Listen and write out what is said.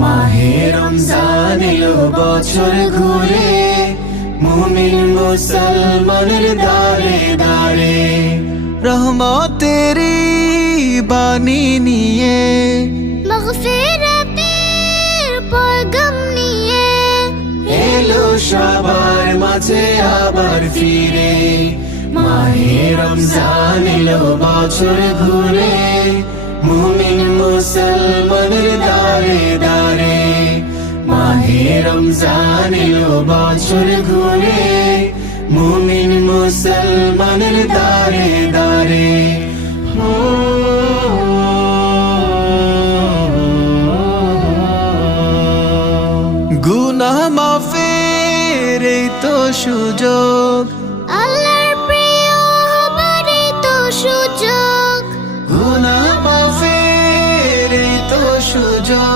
মাহে রমজান এলো বছর ঘুরে, মুমিন মুসলমানের দারে দারে। রহমতেরি বাণী নিয়ে, মাগফিরাতের পয়গাম নিয়ে, এলো সবার মাঝে আবার ফিরে। মাহে রমজান এলো বছর ঘুরে, মুমিন মুসলমানের দারে দারে। মাহে রমজান এলো বছর ঘুরে, মুমিন মুসলমানের দারে দারে। গুনাহ মাফের এই তো সুযোগ,